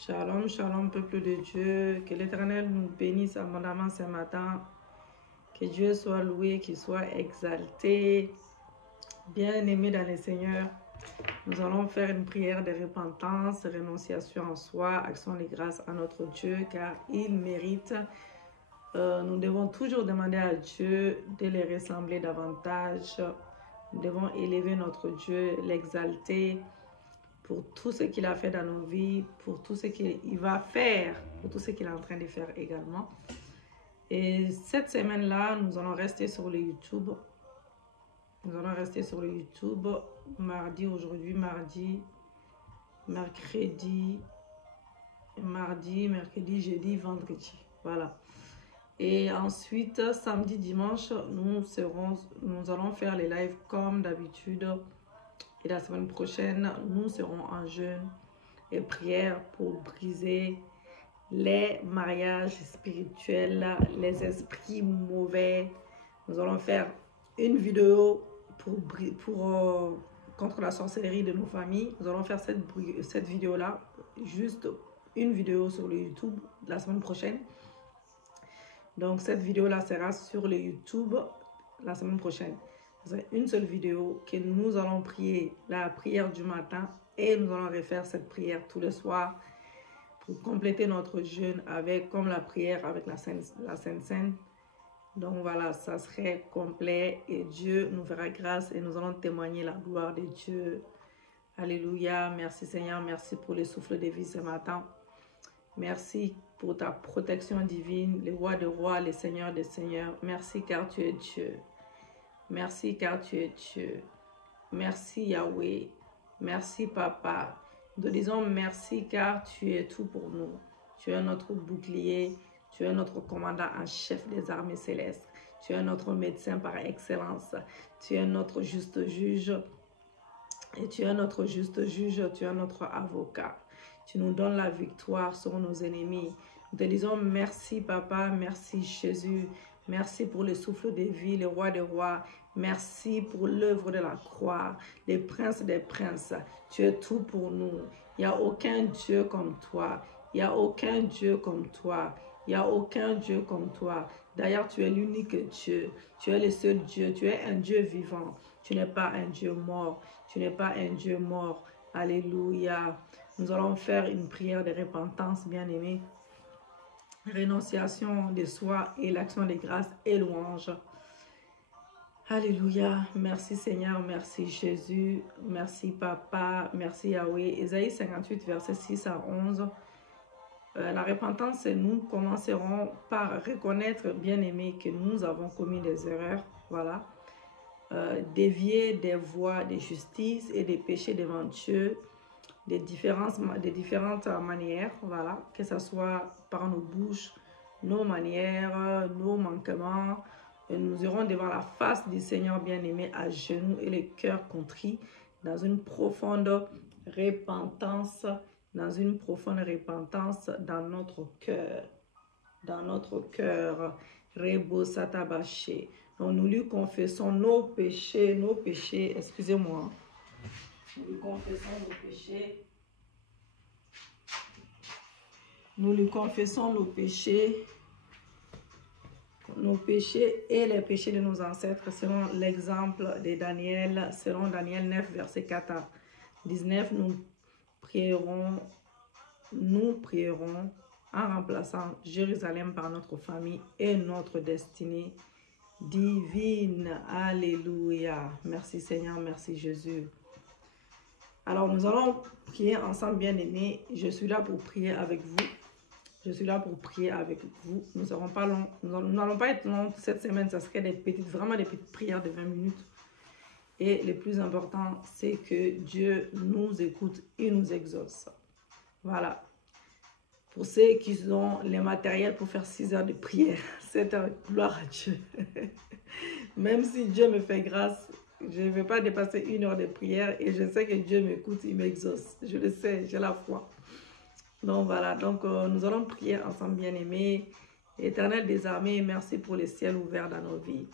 Shalom, shalom, peuple de Dieu. Que l'Éternel nous bénisse abondamment ce matin. Que Dieu soit loué, qu'il soit exalté. Bien-aimés dans le Seigneur, nous allons faire une prière de repentance, renonciation en soi, action de grâce à notre Dieu, car il mérite. Nous devons toujours demander à Dieu de les ressembler davantage. Nous devons élever notre Dieu, l'exalter pour tout ce qu'il a fait dans nos vies, pour tout ce qu'il va faire, pour tout ce qu'il est en train de faire également. Et cette semaine-là, nous allons rester sur le YouTube. Nous allons rester sur le YouTube mardi, aujourd'hui, mardi, mercredi, jeudi, vendredi. Voilà. Et ensuite, samedi, dimanche, nous allons faire les lives comme d'habitude. Et la semaine prochaine, nous serons en jeûne et prière pour briser les mariages spirituels, les esprits mauvais. Nous allons faire une vidéo contre la sorcellerie de nos familles. Nous allons faire cette vidéo-là, juste une vidéo sur le YouTube la semaine prochaine. Donc, cette vidéo-là sera sur le YouTube la semaine prochaine. C'est une seule vidéo que nous allons prier la prière du matin et nous allons refaire cette prière tous les soirs pour compléter notre jeûne comme la prière avec la Sainte Seine. Donc voilà, ça serait complet et Dieu nous fera grâce et nous allons témoigner la gloire de Dieu. Alléluia. Merci Seigneur, merci pour le souffle de vie ce matin. Merci pour ta protection divine, le roi des rois, le Seigneur des seigneurs. Merci car tu es Dieu. Merci car tu es Dieu. Merci Yahweh. Merci Papa. Nous te disons merci car tu es tout pour nous. Tu es notre bouclier. Tu es notre commandant en chef des armées célestes. Tu es notre médecin par excellence. Tu es notre juste juge. Et tu es notre juste juge. Tu es notre avocat. Tu nous donnes la victoire sur nos ennemis. Nous te disons merci Papa. Merci Jésus. Merci pour le souffle de vie, le roi des rois. Merci pour l'œuvre de la croix, les princes des princes. Tu es tout pour nous. Il n'y a aucun Dieu comme toi. Il n'y a aucun Dieu comme toi. Il n'y a aucun Dieu comme toi. D'ailleurs, tu es l'unique Dieu. Tu es le seul Dieu. Tu es un Dieu vivant. Tu n'es pas un Dieu mort. Tu n'es pas un Dieu mort. Alléluia. Nous allons faire une prière de repentance, bien-aimés. Renonciation de soi et l'action de grâce et louange. Alléluia. Merci Seigneur, merci Jésus, merci Papa, merci Yahweh. Ésaïe 58, versets 6 à 11. La repentance, c'est nous commencerons par reconnaître, bien-aimés, que nous avons commis des erreurs. Voilà. Dévier des voies de justice et des péchés devant Dieu. De différentes manières, voilà, que ce soit par nos bouches, nos manières, nos manquements. Et nous irons devant la face du Seigneur bien-aimé à genoux et le cœur contrit dans une profonde repentance, dans notre cœur, Rebo Satabaché. Donc nous lui confessons nos péchés, excusez-moi. Nous lui confessons nos péchés. Nous lui confessons nos péchés et les péchés de nos ancêtres selon l'exemple de Daniel, selon Daniel 9, verset 4 à 19. Nous prierons en remplaçant Jérusalem par notre famille et notre destinée divine. Alléluia. Merci Seigneur, merci Jésus. Alors, nous allons prier ensemble, bien-aimés. Je suis là pour prier avec vous. Nous ne serons pas longs. Nous n'allons pas être longs cette semaine. Ça serait vraiment des petites prières de 20 minutes. Et le plus important, c'est que Dieu nous écoute et nous exauce. Voilà. Pour ceux qui ont les matériels pour faire 6 heures de prière, 7 heures, gloire à Dieu. Même si Dieu me fait grâce, je ne vais pas dépasser 1 heure de prière et je sais que Dieu m'écoute, il m'exauce. Je le sais, j'ai la foi. Donc voilà, nous allons prier ensemble, bien-aimés. Éternel des armées, merci pour les ciels ouverts dans nos vies.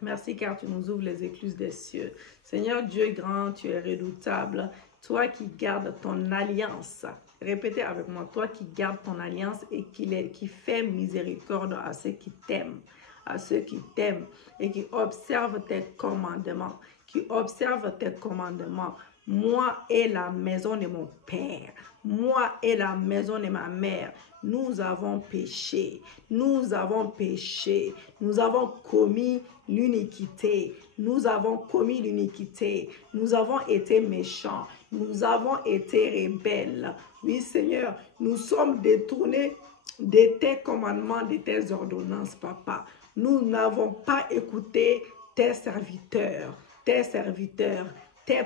Merci car tu nous ouvres les écluses des cieux. Seigneur Dieu grand, tu es redoutable. Toi qui gardes ton alliance Répétez avec moi, toi qui gardes ton alliance et qui fait miséricorde à ceux qui t'aiment, à ceux qui t'aiment et qui observent tes commandements, moi et la maison de mon père, moi et la maison de ma mère, nous avons péché, nous avons commis l'iniquité, nous avons été méchants, nous avons été rebelles. Oui Seigneur, nous sommes détournés de tes commandements, de tes ordonnances, papa. Nous n'avons pas écouté tes serviteurs, tes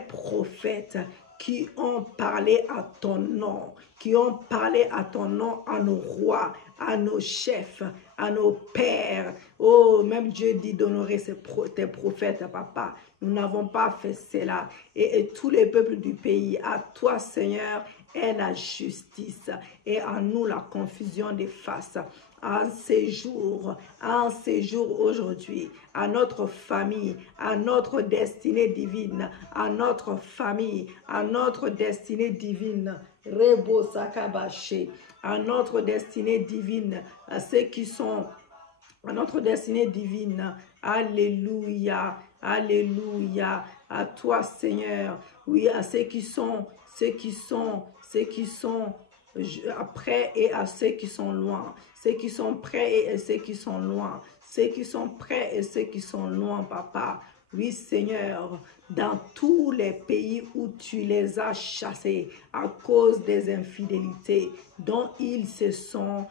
prophètes qui ont parlé à ton nom, à nos rois, à nos chefs, à nos pères. Oh, même Dieu dit d'honorer tes prophètes, papa. Nous n'avons pas fait cela. Et tous les peuples du pays, à toi, Seigneur, est la justice et à nous la confusion des faces. Un séjour aujourd'hui, à notre famille, à notre destinée divine, à notre famille, à notre destinée divine, Rebo Sakabaché, à notre destinée divine, à ceux qui sont à notre destinée divine. Alléluia, alléluia, à toi Seigneur, oui, à ceux qui sont près et à ceux qui sont loin, ceux qui sont près et ceux qui sont loin, ceux qui sont près et ceux qui sont loin, papa. Oui, Seigneur, dans tous les pays où tu les as chassés à cause des infidélités dont ils se sont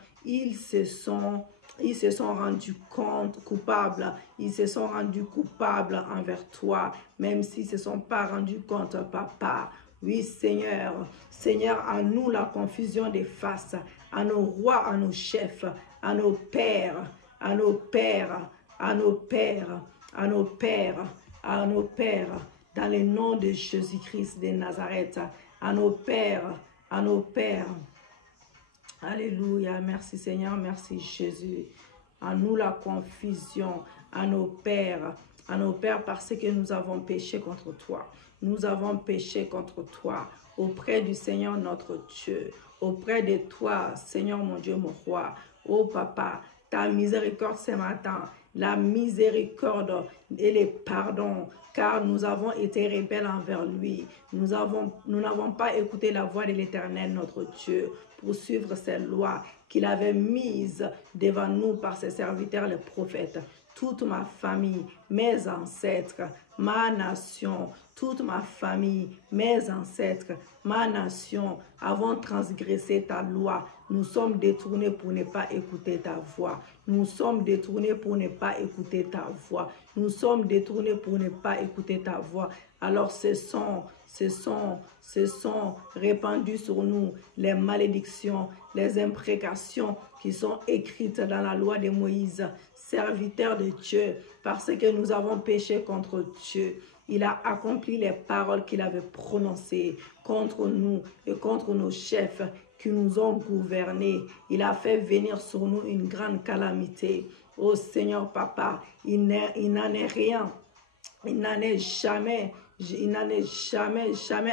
rendus coupables. Ils se sont rendus coupables envers toi, même s'ils ne se sont pas rendus compte, papa. Oui, Seigneur, Seigneur, à nous la confusion des faces, à nos rois, à nos chefs, à nos pères, à nos pères, à nos pères, à nos pères, à nos pères, dans le nom de Jésus-Christ de Nazareth, à nos pères, à nos pères. Alléluia, merci Seigneur, merci Jésus. À nous la confusion, à nos pères parce que nous avons péché contre toi. Nous avons péché contre toi auprès du Seigneur notre Dieu, auprès de toi, Seigneur mon Dieu, mon roi. Oh papa, ta miséricorde ce matin, la miséricorde et les pardons, car nous avons été rebelles envers lui. Nous n'avons pas écouté la voix de l'Éternel, notre Dieu, pour suivre ses lois qu'il avait mises devant nous par ses serviteurs, les prophètes. Toute ma famille, mes ancêtres, ma nation, toute ma famille, mes ancêtres, ma nation, avons transgressé ta loi. Nous sommes détournés pour ne pas écouter ta voix. Nous sommes détournés pour ne pas écouter ta voix. Nous sommes détournés pour ne pas écouter ta voix. Alors se sont répandues sur nous les malédictions, les imprécations qui sont écrites dans la loi de Moïse, serviteur de Dieu, parce que nous avons péché contre Dieu. Il a accompli les paroles qu'il avait prononcées contre nous et contre nos chefs qui nous ont gouvernés. Il a fait venir sur nous une grande calamité. Oh Seigneur Papa, il n'en est rien. Il n'en est jamais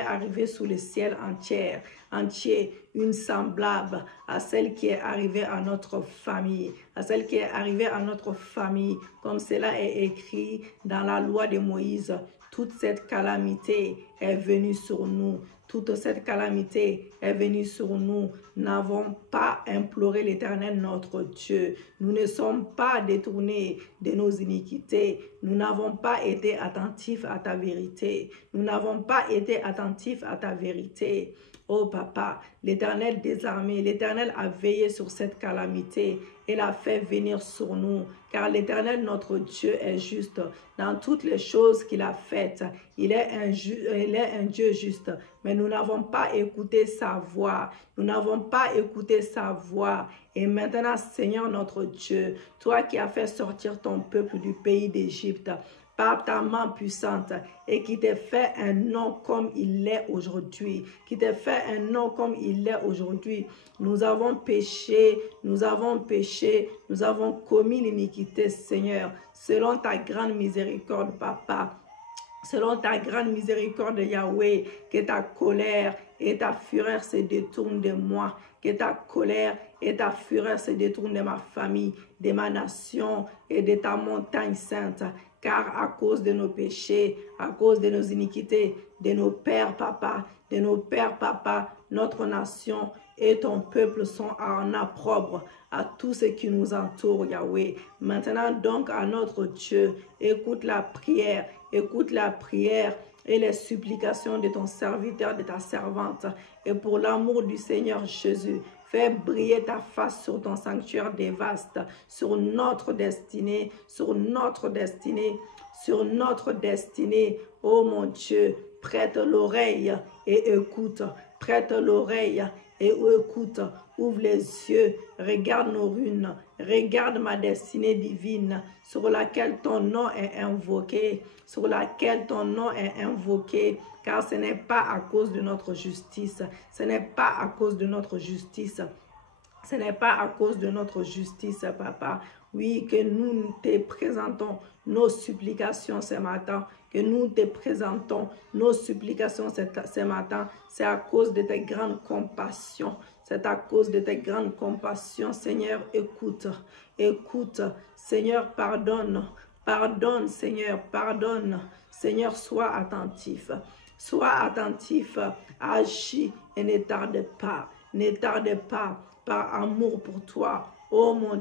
arrivé sous le ciel entier, une semblable à celle qui est arrivée à notre famille, comme cela est écrit dans la loi de Moïse. Toute cette calamité est venue sur nous. Toute cette calamité est venue sur nous. Nous n'avons pas imploré l'Éternel notre Dieu. Nous ne sommes pas détournés de nos iniquités. Nous n'avons pas été attentifs à ta vérité. Nous n'avons pas été attentifs à ta vérité. Oh papa, l'Éternel des armées, l'Éternel a veillé sur cette calamité et l'a fait venir sur nous. Car l'Éternel notre Dieu est juste dans toutes les choses qu'il a faites. Il est un Dieu juste. Mais nous n'avons pas écouté sa voix. Nous n'avons pas écouté sa voix. Et maintenant, Seigneur notre Dieu, toi qui as fait sortir ton peuple du pays d'Égypte, par ta main puissante et qui t'a fait un nom comme il l'est aujourd'hui, Nous avons péché, nous avons commis l'iniquité, Seigneur, selon ta grande miséricorde, Papa. Selon ta grande miséricorde, Yahweh, que ta colère et ta fureur se détourne de moi. Que ta colère et ta fureur se détournent de ma famille, de ma nation et de ta montagne sainte. Car à cause de nos péchés, à cause de nos iniquités, de nos pères, papa, notre nation et ton peuple sont en opprobre à tout ce qui nous entoure, Yahweh. Maintenant donc à notre Dieu, écoute la prière et les supplications de ton serviteur, de ta servante. Et pour l'amour du Seigneur Jésus, fais briller ta face sur ton sanctuaire des vastes, sur notre destinée, Oh mon Dieu, prête l'oreille et écoute. Prête l'oreille et écoute. Ouvre les yeux, regarde nos runes, regarde ma destinée divine sur laquelle ton nom est invoqué, car ce n'est pas à cause de notre justice, papa. Oui, que nous te présentons nos supplications ce matin, ce matin. C'est à cause de tes grandes compassions. Seigneur, écoute. Seigneur, pardonne. Seigneur, pardonne. Seigneur, sois attentif. Agis et ne tarde pas. Par amour pour toi. Oh mon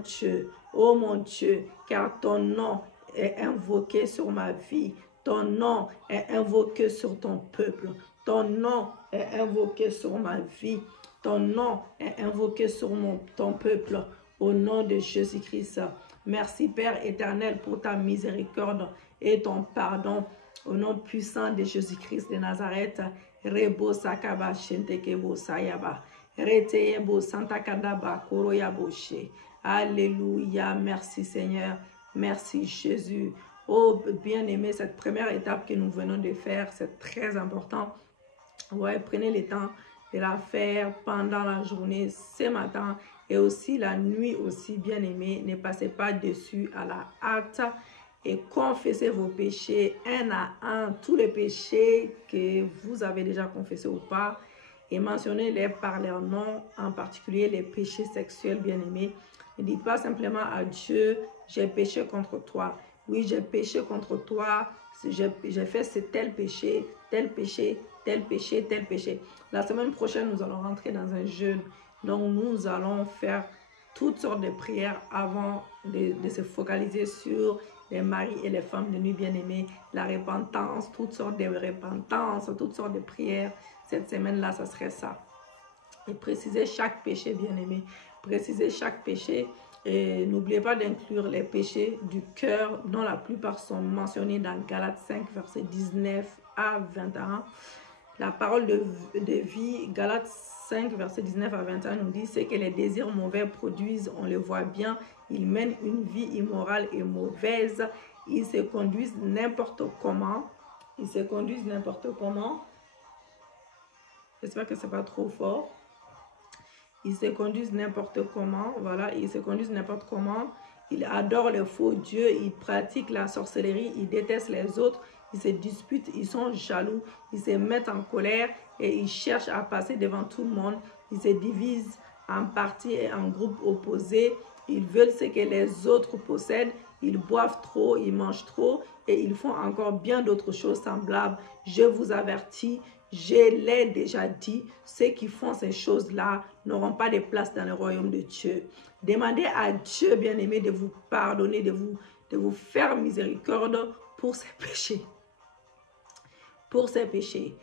Dieu, car ton nom est invoqué sur ma vie. Ton nom est invoqué sur ton peuple. Ton nom est invoqué sur ma vie. Ton nom est invoqué sur ton peuple. Au nom de Jésus-Christ. Merci Père éternel pour ta miséricorde et ton pardon. Au nom puissant de Jésus-Christ de Nazareth. Rebo sakaba shentekebo sayaba. Reteyebo santakadaba koroyaboshe. Alléluia. Merci Seigneur. Merci Jésus. Oh bien-aimé, cette première étape que nous venons de faire, c'est très important. Ouais, prenez le temps de la faire pendant la journée, ce matin et aussi la nuit aussi, bien-aimé. Ne passez pas dessus à la hâte et confessez vos péchés un à un, tous les péchés que vous avez déjà confessés ou pas, et mentionnez-les par leur nom, en particulier les péchés sexuels, bien-aimés. Ne dites pas simplement à Dieu, j'ai péché contre toi. Oui, j'ai péché contre toi, j'ai fait ce tel péché. La semaine prochaine, nous allons rentrer dans un jeûne. Donc, nous allons faire toutes sortes de prières avant de se focaliser sur les maris et les femmes de nuit bien-aimés, la repentance, toutes sortes de repentances, toutes sortes de prières. Cette semaine-là, ça serait ça. Et précisez chaque péché, bien-aimé. Précisez chaque péché. Et n'oubliez pas d'inclure les péchés du cœur, dont la plupart sont mentionnés dans Galates 5, versets 19 à 21. La parole de vie, Galates 5, versets 19 à 21 nous dit, c'est que les désirs mauvais produisent, on le voit bien, ils mènent une vie immorale et mauvaise, ils se conduisent n'importe comment. J'espère que c'est pas trop fort. Ils se conduisent n'importe comment, voilà, ils se conduisent n'importe comment. Ils adorent le faux dieux, ils pratiquent la sorcellerie, ils détestent les autres, ils se disputent, ils sont jaloux, ils se mettent en colère et ils cherchent à passer devant tout le monde. Ils se divisent en partis et en groupes opposés. Ils veulent ce que les autres possèdent. Ils boivent trop, ils mangent trop et ils font encore bien d'autres choses semblables. Je vous avertis, je l'ai déjà dit, ceux qui font ces choses-là n'auront pas de place dans le royaume de Dieu. Demandez à Dieu, bien-aimé, de vous pardonner, de vous faire miséricorde pour ces péchés. Pour ces péchés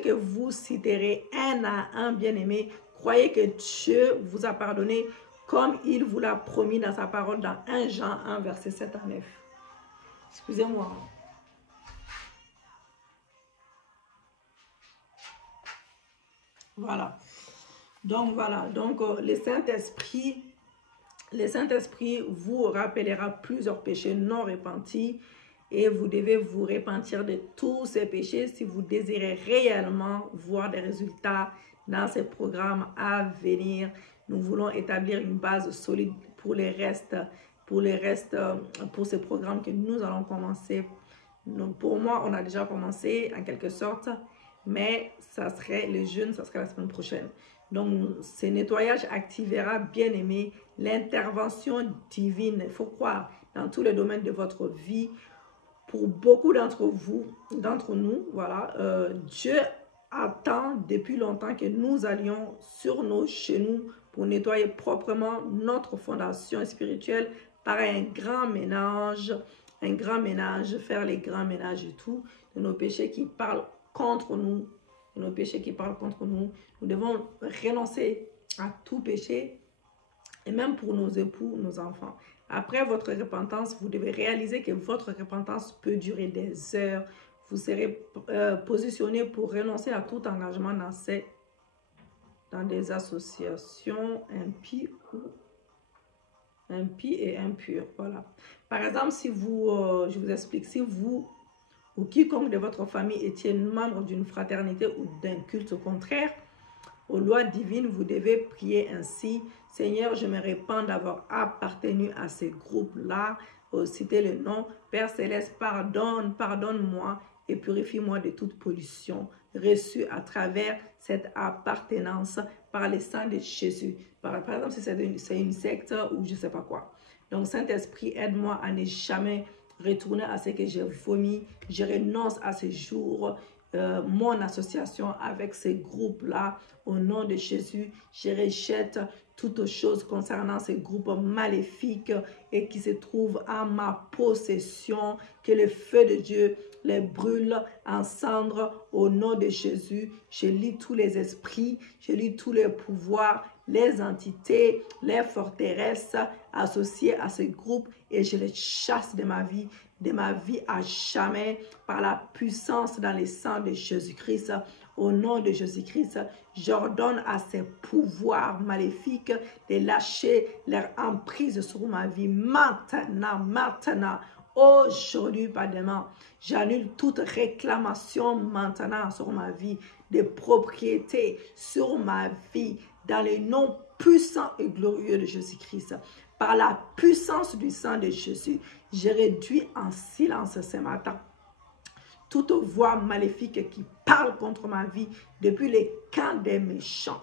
que vous citerez un à un, bien-aimé. Croyez que Dieu vous a pardonné comme il vous l'a promis dans sa parole dans 1 Jean 1, verset 7 à 9. Excusez-moi. Voilà. Donc, le Saint-Esprit vous rappellera plusieurs péchés non repentis et vous devez vous repentir de tous ces péchés si vous désirez réellement voir des résultats dans ces programmes à venir. Nous voulons établir une base solide pour ces programmes que nous allons commencer. Donc, pour moi, on a déjà commencé en quelque sorte, mais ça serait le jeûne, ça serait la semaine prochaine. Donc, ce nettoyage activera, bien aimé, l'intervention divine. Il faut croire dans tous les domaines de votre vie. Pour beaucoup d'entre nous, voilà, Dieu attend depuis longtemps que nous allions sur nos genoux pour nettoyer proprement notre fondation spirituelle par un grand ménage, faire les grands ménages et tout, de nos péchés qui parlent contre nous, Nous devons renoncer à tout péché, et même pour nos époux, nos enfants. Après votre repentance, vous devez réaliser que votre repentance peut durer des heures. Vous serez positionné pour renoncer à tout engagement dans des associations impies et impures. Voilà. Par exemple, si vous, je vous explique, si vous ou quiconque de votre famille étiez membre d'une fraternité ou d'un culte contraire aux lois divines, vous devez prier ainsi: Seigneur, je me répands d'avoir appartenu à ces groupes-là. Citez le nom. Père Céleste, pardonne-moi et purifie-moi de toute pollution reçue à travers cette appartenance par le sang de Jésus. Par exemple, si c'est une secte ou je ne sais pas quoi. Donc, Saint-Esprit, aide-moi à ne jamais retourner à ce que j'ai vomi. Je renonce à ce jour. Mon association avec ces groupes-là, au nom de Jésus, je rejette toutes choses concernant ces groupes maléfiques et qui se trouvent à ma possession. Que le feu de Dieu les brûle en cendres au nom de Jésus. Je lis tous les esprits, je lis tous les pouvoirs, les entités, les forteresses associées à ces groupes et je les chasse de ma vie à jamais par la puissance dans le sang de Jésus-Christ. Au nom de Jésus-Christ, j'ordonne à ces pouvoirs maléfiques de lâcher leur emprise sur ma vie maintenant. Aujourd'hui, pas demain. J'annule toute réclamation maintenant sur ma vie, des propriétés sur ma vie, dans le nom puissant et glorieux de Jésus-Christ. Par la puissance du sang de Jésus, je réduis en silence ce matin toute voix maléfique qui parle contre ma vie depuis les camps des méchants.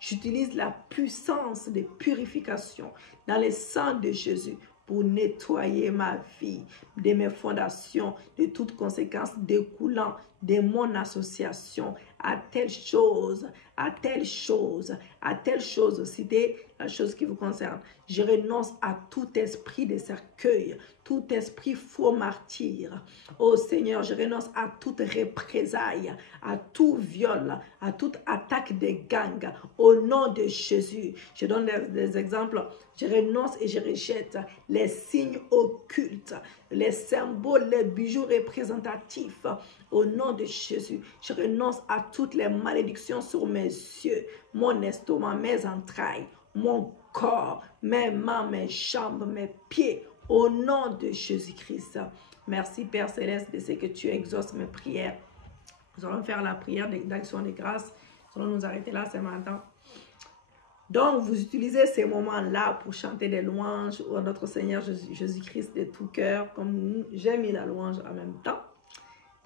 J'utilise la puissance de purification dans le sang de Jésus pour nettoyer ma vie, de mes fondations, de toutes conséquences découlant de mon association à telle chose, citez la chose qui vous concerne. Je renonce à tout esprit de cercueil, tout esprit faux martyr. Oh Seigneur, je renonce à toute représailles, à tout viol, à toute attaque des gangs. Au nom de Jésus, je donne des exemples. Je renonce et je rejette les signes occultes, les symboles, les bijoux représentatifs. Au nom de Jésus, je renonce à toutes les malédictions sur mes yeux, mon estomac, mes entrailles, mon corps, mes mains, mes jambes, mes pieds. Au nom de Jésus-Christ. Merci Père Céleste de ce que tu exauces mes prières. Nous allons faire la prière d'action de grâce. Nous allons nous arrêter là ce matin. Donc, vous utilisez ces moments-là pour chanter des louanges à notre Seigneur Jésus-Christ de tout cœur, comme j'ai mis la louange en même temps.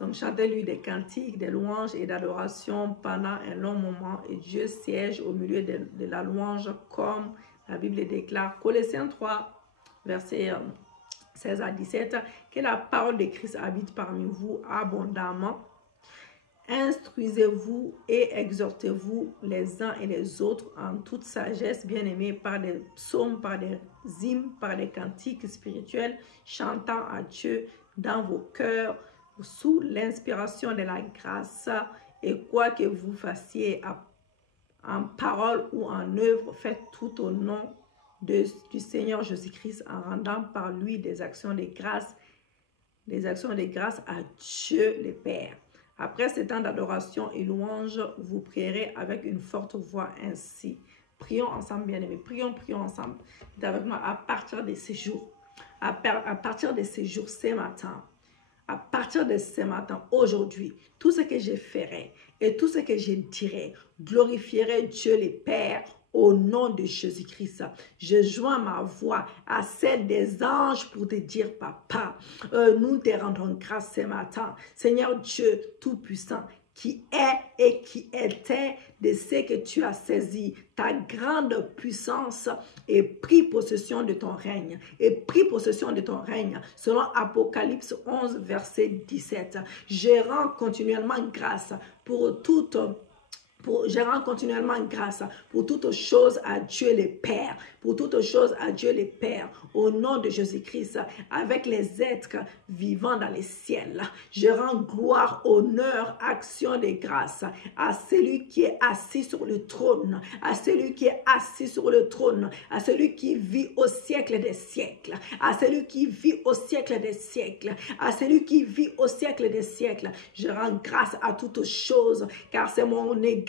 Donc, chantez-lui des cantiques, des louanges et d'adoration pendant un long moment. Et Dieu siège au milieu de la louange, comme la Bible déclare. Colossiens 3, versets 16 à 17. Que la parole de Christ habite parmi vous abondamment. Instruisez-vous et exhortez-vous les uns et les autres en toute sagesse, bien-aimés, par des psaumes, par des hymnes, par des cantiques spirituels, chantant à Dieu dans vos cœurs, sous l'inspiration de la grâce. Et quoi que vous fassiez en parole ou en œuvre, faites tout au nom du Seigneur Jésus-Christ en rendant par lui des actions de grâce à Dieu le Père. Après ces temps d'adoration et louange, vous prierez avec une forte voix ainsi. Prions ensemble, bien-aimés. Prions ensemble. Avec moi à partir de ces jours. À partir de ces jours, ce matin. À partir de ce matin, aujourd'hui, tout ce que je ferai et tout ce que je dirai glorifierait Dieu le Père Au nom de Jésus-Christ, je joins ma voix à celle des anges pour te dire, papa, nous te rendons grâce ce matin. Seigneur Dieu Tout-Puissant, qui est et qui était de ce que tu as saisi, ta grande puissance, et pris possession de ton règne. Et pris possession de ton règne, selon Apocalypse 11, verset 17. Je rends continuellement grâce pour toute... Je rends continuellement grâce pour toutes choses à Dieu le Père, pour toutes choses à Dieu le Père, au nom de Jésus-Christ, avec les êtres vivants dans les ciels. Je rends gloire, honneur, action de grâce à celui qui est assis sur le trône, à celui qui est assis sur le trône, à celui qui vit au siècle des siècles, à celui qui vit au siècle des siècles, à celui qui vit au siècle des siècles. Je rends grâce à toutes choses, car c'est mon égard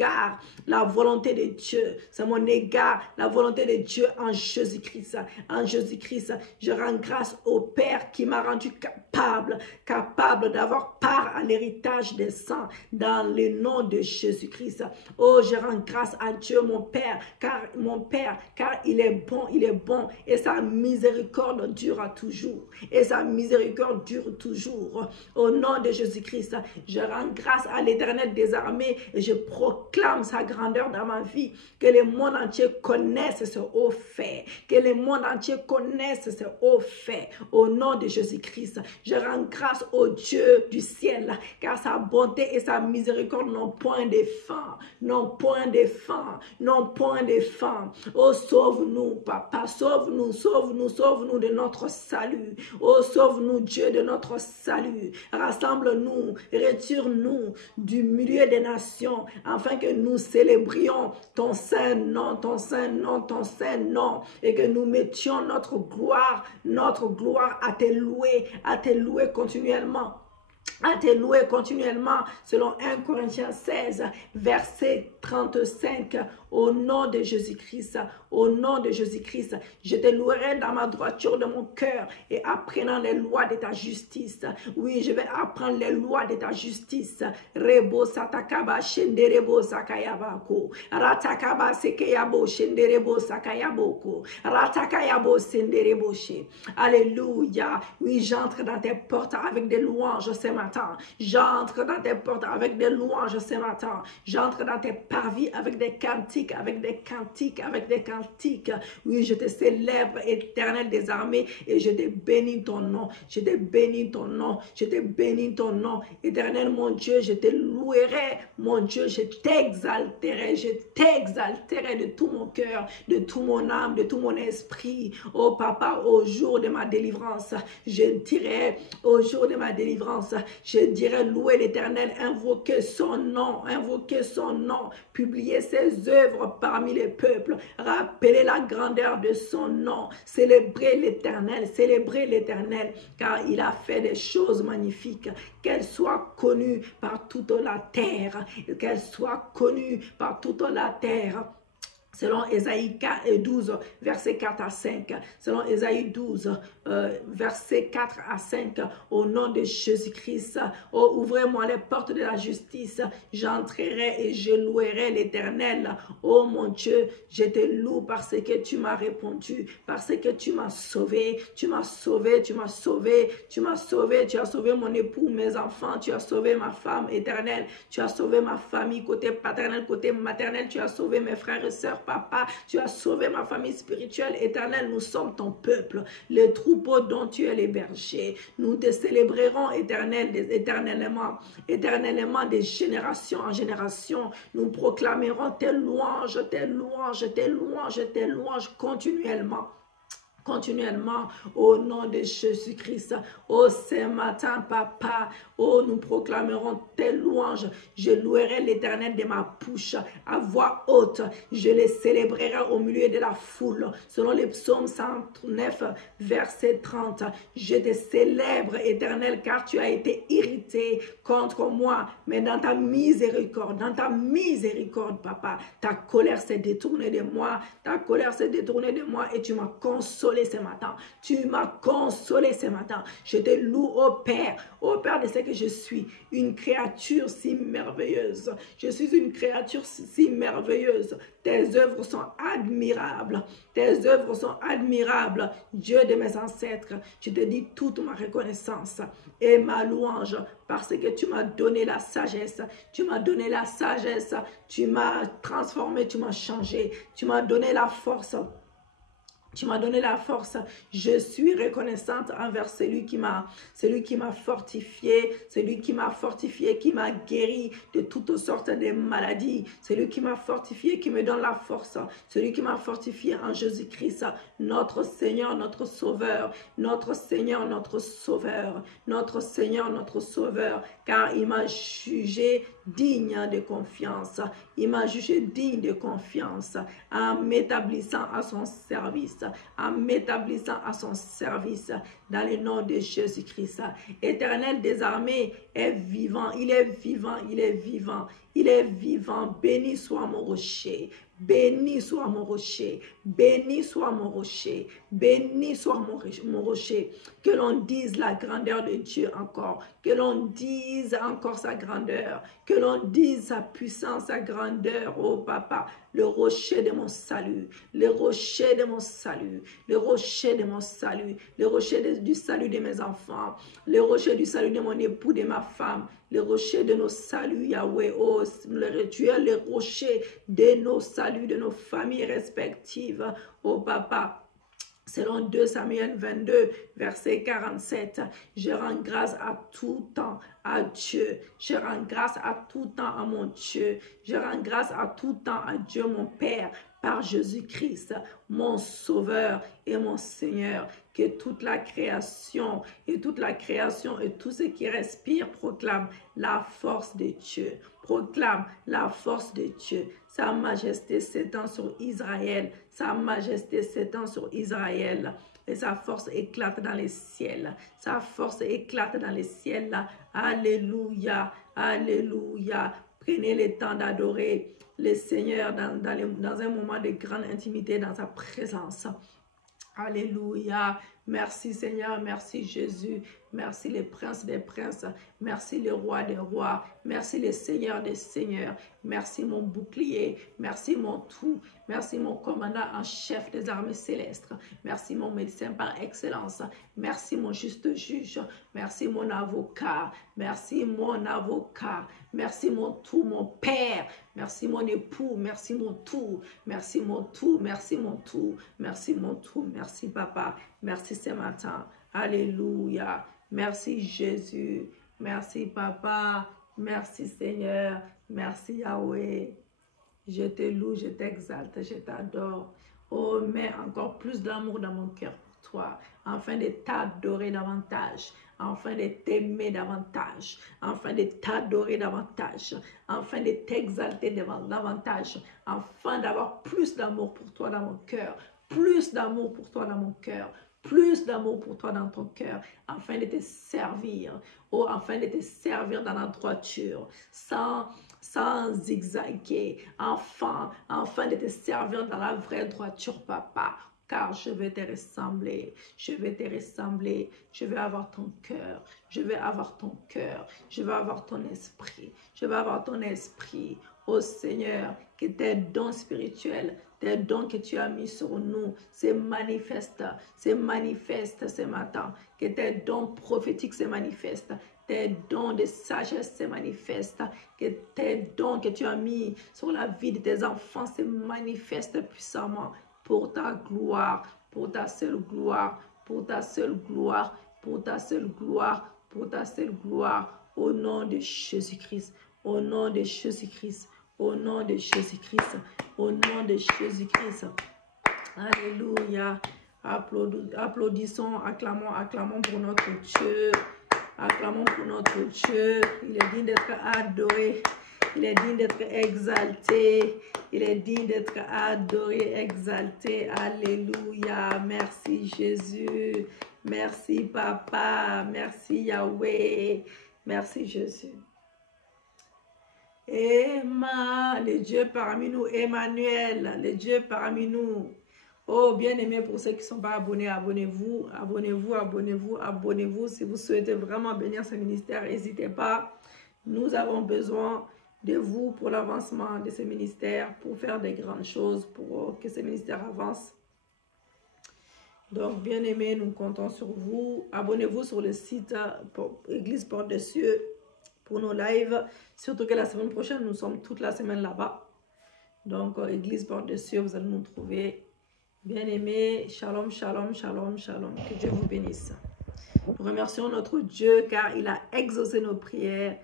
la volonté de Dieu. C'est mon égard la volonté de Dieu en Jésus-Christ. En Jésus-Christ, je rends grâce au Père qui m'a rendu capable d'avoir part à l'héritage des saints dans le nom de Jésus-Christ. Oh, je rends grâce à Dieu, mon Père, car il est bon, et sa miséricorde dure toujours. Et sa miséricorde dure toujours. Au nom de Jésus-Christ, je rends grâce à l'Éternel des armées et je proclame sa grandeur dans ma vie. Que le monde entier connaisse ce haut fait. Que le monde entier connaisse ce haut fait. Au nom de Jésus-Christ, je rends grâce au Dieu du ciel, car sa bonté et sa miséricorde n'ont point de fin. N'ont point de fin. N'ont point de fin. Oh, sauve-nous, Papa. Sauve-nous, sauve-nous, sauve-nous de notre salut. Oh, sauve-nous, Dieu, de notre salut. Rassemble-nous, retire-nous du milieu des nations, afin que nous célébrions ton saint nom, ton saint nom, ton saint nom, et que nous mettions notre gloire à te louer continuellement. À te louer continuellement, selon 1 Corinthiens 16, verset 35, au nom de Jésus-Christ, au nom de Jésus-Christ, je te louerai dans ma droiture de mon cœur et apprenant les lois de ta justice. Oui, je vais apprendre les lois de ta justice. Rebo satakaba shenderebo sakayabako. Ratakaba sekeyabo shenderebo sakayaboko. Ratakayabo senderebo she. Alléluia. Oui, j'entre dans tes portes avec des louanges ce matin. J'entre dans tes portes avec des louanges ce matin. J'entre dans tes parvis avec des cantiques, avec des cantiques, avec des cantiques. Oui, je te célèbre, Éternel des armées, et je te bénis ton nom. Je te bénis ton nom. Je te bénis ton nom. Éternel, mon Dieu, je te louerai. Mon Dieu, je t'exalterai. Je t'exalterai de tout mon cœur, de tout mon âme, de tout mon esprit. Oh Papa, au jour de ma délivrance, je dirai, au jour de ma délivrance, je dirai louer l'Éternel, invoquer son nom, publier ses œuvres parmi les peuples, rappeler la grandeur de son nom, célébrer l'Éternel, car il a fait des choses magnifiques. Qu'elle soit connue par toute la terre, qu'elle soit connue par toute la terre. Selon Ésaïe 12, verset 4 à 5. Selon Ésaïe 12, verset 4 à 5. Au nom de Jésus-Christ. Oh, ouvrez-moi les portes de la justice. J'entrerai et je louerai l'Éternel. Oh mon Dieu, je te loue parce que tu m'as répondu. Parce que tu m'as sauvé. Tu m'as sauvé, tu m'as sauvé. Tu m'as sauvé. Tu as sauvé mon époux, mes enfants. Tu as sauvé ma femme éternelle. Tu as sauvé ma famille, côté paternel, côté maternel. Tu as sauvé mes frères et sœurs. Papa, tu as sauvé ma famille spirituelle. Éternel, nous sommes ton peuple, le troupeau dont tu es le berger. Nous te célébrerons éternellement, de génération en génération. Nous proclamerons tes louanges continuellement au nom de Jésus-Christ. Oh, ce matin, Papa, oh, nous proclamerons tes louanges. Je louerai l'Éternel de ma bouche à voix haute. Je les célébrerai au milieu de la foule. Selon les psaumes 109, verset 30. Je te célèbre, Éternel, car tu as été irrité contre moi. Mais dans ta miséricorde, Papa, ta colère s'est détournée de moi. Ta colère s'est détournée de moi et tu m'as consolé. consolé ce matin. Tu m'as consolé ce matin. Je te loue, ô Père de ce que je suis, une créature si merveilleuse. Je suis une créature si merveilleuse. Tes œuvres sont admirables. Tes œuvres sont admirables. Dieu de mes ancêtres, je te dis toute ma reconnaissance et ma louange parce que tu m'as donné la sagesse. Tu m'as donné la sagesse. Tu m'as transformé, tu m'as changé. Tu m'as donné la force. Tu m'as donné la force. Je suis reconnaissante envers celui qui m'a fortifié, celui qui m'a fortifié, qui m'a guéri de toutes sortes de maladies, celui qui m'a fortifié, qui me donne la force, celui qui m'a fortifié en Jésus-Christ, notre Seigneur, notre Sauveur, notre Seigneur, notre Sauveur, notre Seigneur, notre Sauveur, car il m'a jugé digne de confiance. Il m'a jugé digne de confiance en m'établissant à son service, en m'établissant à son service dans le nom de Jésus-Christ. Éternel des armées est vivant, il est vivant, il est vivant, il est vivant. Béni soit mon rocher. Béni soit mon rocher, béni soit mon rocher, béni soit mon rocher. Que l'on dise la grandeur de Dieu encore, que l'on dise encore sa grandeur, que l'on dise sa puissance, sa grandeur, oh papa, le rocher de mon salut, le rocher de mon salut, le rocher de mon salut, le rocher du salut de mes enfants, le rocher du salut de mon époux, de ma femme, le rocher de nos saluts, Yahweh, oh, tu es le rocher de nos saluts, de nos familles respectives, oh papa. Selon 2 Samuel 22, verset 47, je rends grâce à tout temps à Dieu. Je rends grâce à tout temps à mon Dieu. Je rends grâce à tout temps à Dieu, mon Père, par Jésus-Christ, mon Sauveur et mon Seigneur. Que toute la création et tout ce qui respire proclame la force de Dieu. Proclame la force de Dieu. Sa majesté s'étend sur Israël. Sa majesté s'étend sur Israël. Et sa force éclate dans les ciels. Sa force éclate dans les ciels. Alléluia. Alléluia. Prenez le temps d'adorer le Seigneur dans un moment de grande intimité dans sa présence. Alléluia. Merci Seigneur, merci Jésus, merci les princes des princes, merci les rois des rois, merci les seigneurs des seigneurs, merci mon bouclier, merci mon tout, merci mon commandant en chef des armées célestes, merci mon médecin par excellence, merci mon juste juge, merci mon avocat, merci mon avocat, merci mon tout, mon père, merci mon époux, merci mon tout, merci mon tout, merci mon tout, merci mon tout, merci papa, merci ce matin, alléluia, merci Jésus, merci papa, merci Seigneur, merci Yahweh, je te loue, je t'exalte, je t'adore, oh mets encore plus d'amour dans mon cœur pour toi, afin de t'adorer davantage, afin de t'aimer davantage, afin de t'adorer davantage, afin de t'exalter davantage, afin d'avoir plus d'amour pour toi dans mon cœur, plus d'amour pour toi dans mon cœur, plus d'amour pour toi dans ton cœur, afin de te servir, oh, afin de te servir dans la droiture, sans zigzaguer, afin de te servir dans la vraie droiture, papa. Car je vais te ressembler, je vais te ressembler, je vais avoir ton cœur, je vais avoir ton cœur, je vais avoir ton esprit, je vais avoir ton esprit. Oh Seigneur, que tes dons spirituels, tes dons que tu as mis sur nous, se manifestent ce matin. Que tes dons prophétiques se manifestent, tes dons de sagesse se manifestent, que tes dons que tu as mis sur la vie de tes enfants se manifestent puissamment. Pour ta gloire, pour ta seule gloire, pour ta seule gloire, pour ta seule gloire, pour ta seule gloire, au nom de Jésus-Christ, au nom de Jésus-Christ, au nom de Jésus-Christ, au nom de Jésus-Christ. Alléluia. Applaudissons, acclamons pour notre Dieu. Acclamons pour notre Dieu. Il est digne d'être adoré. Il est digne d'être exalté. Il est digne d'être adoré, exalté. Alléluia. Merci Jésus. Merci Papa. Merci Yahweh. Merci Jésus. Le Dieu parmi nous, Emmanuel, le Dieu parmi nous. Oh, bien aimé, pour ceux qui ne sont pas abonnés, abonnez-vous, abonnez-vous, abonnez-vous, abonnez-vous. Si vous souhaitez vraiment bénir ce ministère, n'hésitez pas. Nous avons besoin de vous pour l'avancement de ce ministère, pour faire des grandes choses, pour que ce ministère avance. Donc, bien aimé, nous comptons sur vous. Abonnez-vous sur le site Église Porte des Cieux pour nos lives. Surtout que la semaine prochaine, nous sommes toute la semaine là-bas. Donc, Église Porte des Cieux, vous allez nous trouver. Bien-aimés, shalom, shalom, shalom, shalom. Que Dieu vous bénisse. Nous remercions notre Dieu car il a exaucé nos prières.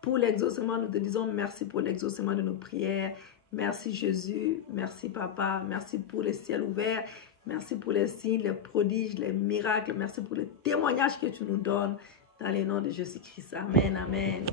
Pour l'exaucement, nous te disons merci pour l'exaucement de nos prières. Merci Jésus, merci Papa, merci pour les ciels ouverts. Merci pour les signes, les prodiges, les miracles. Merci pour les témoignages que tu nous donnes dans le nom de Jésus-Christ. Amen, amen.